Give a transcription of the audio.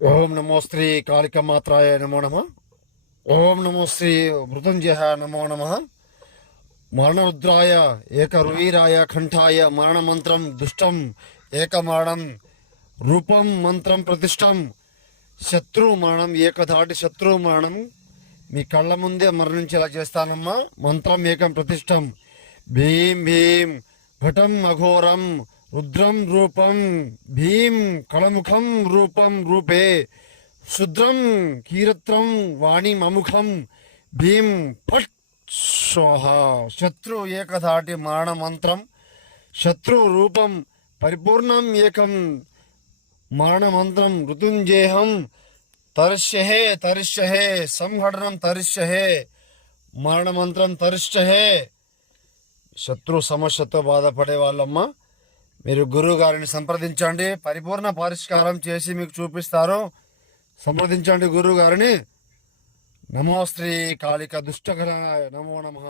ఓం నమో శ్రీ కాళికమాత్రాయ నమో నమ. ఓం నమో శ్రీ మృత్యుంజయ నమో నమ. మరణరుద్రాయ ఏకరువీరాయ కంఠాయ మరణమంత్రం దుష్టం ఏకమాణం రూపం మంత్రం ప్రతిష్టం శత్రు మరణం ఏకధాటి శత్రు మరణం. మీ కళ్ళ ముందే మరణించేలా చేస్తానమ్మా. మంత్రం ఏకం ప్రతిష్టం. భీం భీం ఘటం అఘోరం రుద్రం రూపం భీం కళముఖం రూపం రూపే శుద్రం కీరత్రం వాణిం అముఖం భీం ఫట్ స్వాహ. శత్రు ఏకధాటి మరణ మంత్రం శత్రు రూపం పరిపూర్ణం ఏకం మరణ మంత్రం మృత్యుంజేహం తరిష్యహే తరిష్యహే సంహరణం తరిష్యహే మరణ మంత్రం తరిష్యహే. శత్రు సమస్యతో బాధపడే వాళ్ళమ్మ, మీరు గురువు గారిని సంప్రదించండి. పరిపూర్ణ పరిష్కారం చేసి మీకు చూపిస్తారు. సంప్రదించండి గురువు గారిని. నమో శ్రీ కాళిక దుష్టగణాయ నమో నమః.